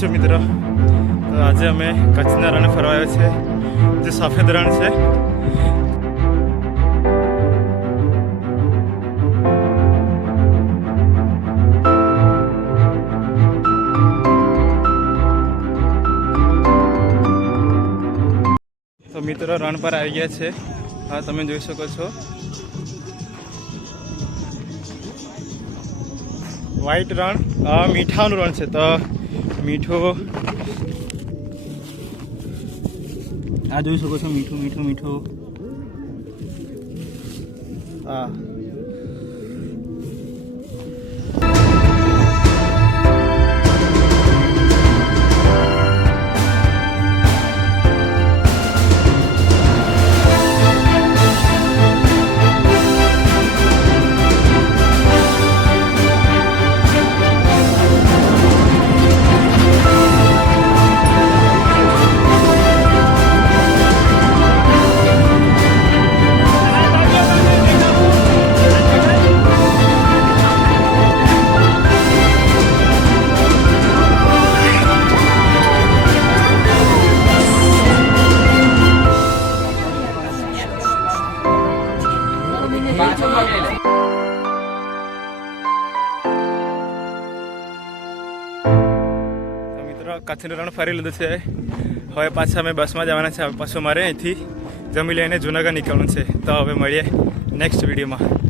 છો મિત્રો? તો આજે અમે કચ્છના રણે ફરવા આવ્યા છે, જે સફેદ રણ છે. તો મિત્રો રણ પર આવી ગયા છે. હા, તમે જોઈ શકો છો વ્હાઈટ રણ. મીઠાનું રણ છે. તો મીઠું આ જોઈ શકો છો, મીઠું મીઠું મીઠું. હા, કચ્છનું રણ ફરી લીધું છે. હવે પાછા અમે બસમાં જવાના છે. હવે પાછું મારે અહીંથી જમી લઈને જુનાગઢ નીકળવાનું છે. તો હવે મળીએ નેક્સ્ટ વિડીયોમાં.